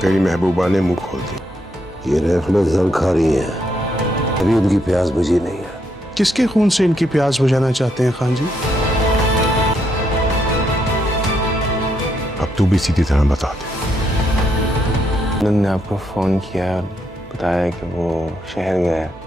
तेरी महबूबा ने मुंह खोल दी। ये रेफलेट जल खा रही है, अभी उनकी प्यास बुझी नहीं है। किसके खून से इनकी प्यास बुझाना चाहते हैं खान जी? अब तू भी सीधी तरह बता दे। ने आपको फोन किया और बताया कि वो शहर गया है।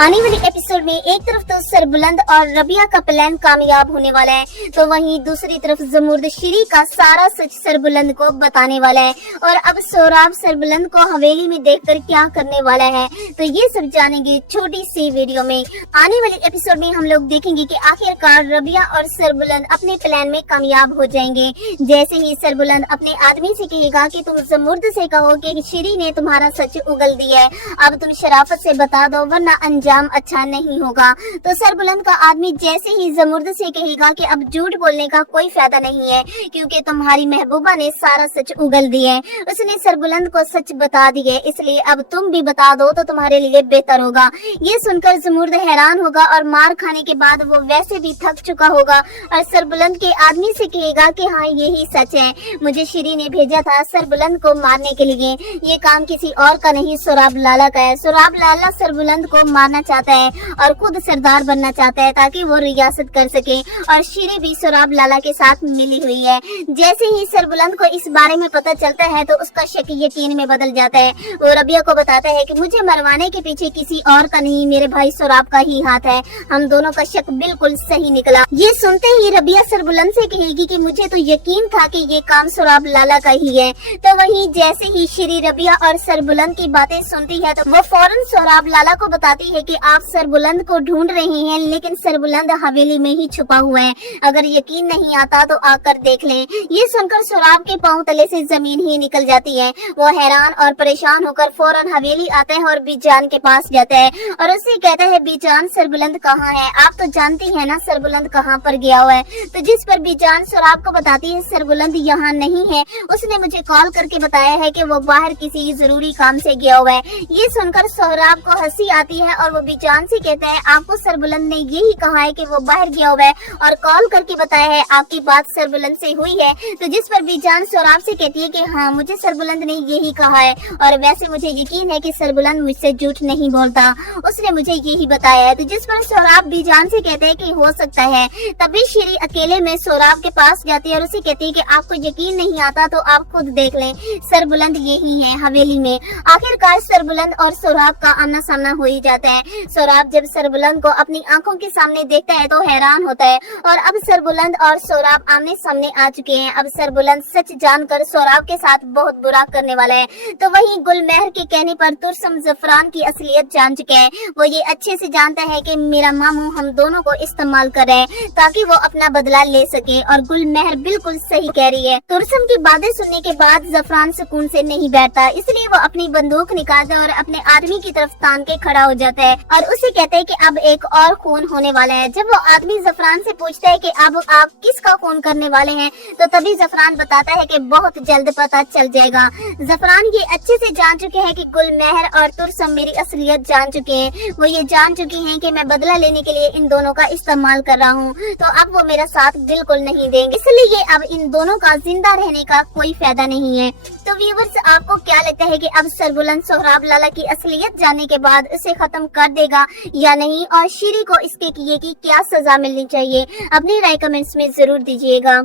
आने वाले एपिसोड में एक तरफ तो सरबुलंद और रबिया का प्लान कामयाब होने वाला है, तो वहीं दूसरी तरफ जमुर्द श्री का सारा सच सरबुलंद को बताने वाला है। और अब सोराब सरबुलंद को हवेली में देखकर क्या करने वाला है, तो ये सब जानेंगे छोटी सी वीडियो में। आने वाले एपिसोड में हम लोग देखेंगे कि आखिरकार रबिया और सरबुलंद अपने प्लान में कामयाब हो जाएंगे। जैसे ही सरबुलंद अपने आदमी से कहेगा कि तुम जमुर्द से कहो कि श्री ने तुम्हारा सच उगल दिया है, अब तुम शराफत से बता दो वरना अंजाम अच्छा नहीं होगा। तो सरबुलंद का आदमी जैसे ही जमुर्द से कहेगा कि अब झूठ बोलने का कोई फायदा नहीं है, क्योंकि तुम्हारी महबूबा ने सारा सच उगल दिया है, उसने सरबुलंद को सच बता दिए, इसलिए अब तुम भी बता दो तो तुम्हारे लिए बेहतर होगा। ये सुनकर जमुर्द हैरान होगा और मार खाने के बाद वो वैसे भी थक चुका होगा और सरबुलंद के आदमी से कहेगा कि हाँ यही सच है, मुझे श्री ने भेजा था सरबुलंद को मारने के लिए, ये काम किसी और का नहीं सोराब लाला का है। सोराब लाला सरबुलंद को मारना चाहता है और खुद सरदार बनना चाहता है ताकि वो रियासत कर सके, और श्री भी सोराब लाला के साथ मिली हुई है। जैसे ही सरबुलंद को इस बारे में पता चलता है तो उसका शक यकीन में बदल जाता है। वो रबिया को बताता है कि मुझे मरवाने के पीछे किसी और का नहीं, मेरे भाई सोराब का ही हाथ है, हम दोनों का शक बिल्कुल सही निकला। ये सुनते ही रबिया सरबुलंद से कहेगी कि मुझे तो यकीन था कि ये काम सोराब लाला का ही है। तो वहीं जैसे ही श्री रबिया और सरबुलंद की बातें सुनती है तो वो फौरन सोराब लाला को बताती है कि आप सरबुलंद को ढूंढ रहे हैं, लेकिन सरबुलंद हवेली में ही छुपा हुआ है, अगर यकीन नहीं आता तो आकर देख लें। ये सुनकर सोराब के पांव तले से जमीन ही निकल जाती है। वो हैरान और परेशान होकर फौरन हवेली आता है और बीजान के पास जाता है और उससे कहता है बीजान सरबुलंद कहाँ है, आप तो जानती है ना सरबुलंद कहाँ पर गया हुआ है। तो जिस पर बीजान सोराब को बताती है सरबुलंद यहाँ नहीं है, उसने मुझे कॉल करके बताया है कि वो बाहर किसी जरूरी काम से गया हुआ है। ये सुनकर सोराब को हंसी आती है और वो बीजान से कहता है आपको सरबुलंद ने यही कहा है कि वो बाहर गया हुआ है और कॉल करके बताया है, आपकी बात सरबुलंद से हुई है। तो जिस पर बीजान सोराब से कहती है कि हाँ मुझे सरबुलंद ने यही कहा है और वैसे मुझे यकीन है कि सरबुलंद मुझसे झूठ नहीं बोलता, उसने मुझे यही बताया है। तो जिस पर सोराब बीजान से कहते हैं कि हो सकता है। तभी श्री अकेले में सोराब के पास जाती है और उसे कहती है कि आपको यकीन नहीं आता तो आप खुद देख लें, सरबुलंद यही है हवेली में। आखिरकार सरबुलंद और सोराब का आमना सामना हो ही जाता है। सोराब जब सरबुलंद को अपनी आंखों के सामने देखता है तो हैरान होता है और अब सरबुलंद और सोराब आमने सामने आ चुके हैं। अब सरबुलंद सच जानकर सोराब के साथ बहुत बुरा करने वाला है। तो वहीं गुलमहर के कहने पर तुरसम जफरान की असलियत जान चुके हैं। वो ये अच्छे से जानता है कि मेरा मामू हम दोनों को इस्तेमाल कर रहे हैं ताकि वो अपना बदला ले सके, और गुलमहर बिल्कुल सही कह रही है। तुरसम की बातें सुनने के बाद जफरान सुकून से नहीं बैठता, इसलिए वो अपनी बंदूक निकालता है और अपने आदमी की तरफ तान के खड़ा हो जाता है और उसे कहते हैं कि अब एक और खून होने वाला है। जब वो आदमी जफरान से पूछता है कि अब आप किसका खून करने वाले हैं, तो तभी जफरान बताता है कि बहुत जल्द पता चल जाएगा। जफरान ये अच्छे से जान चुके हैं कि गुलमहर और तुरसम मेरी असलियत जान चुके हैं। वो ये जान चुके हैं कि मैं बदला लेने के लिए इन दोनों का इस्तेमाल कर रहा हूँ, तो अब वो मेरा साथ बिल्कुल नहीं देंगे, इसलिए अब इन दोनों का जिंदा रहने का कोई फायदा नहीं है। तो व्यूअर्स आपको क्या लगता है कि अब सरबुलंद सोहराब लाला की असलियत जानने के बाद उसे खत्म कर देगा या नहीं, और श्री को इसके किए की क्या सजा मिलनी चाहिए? अपनी राय कमेंट्स में जरूर दीजिएगा।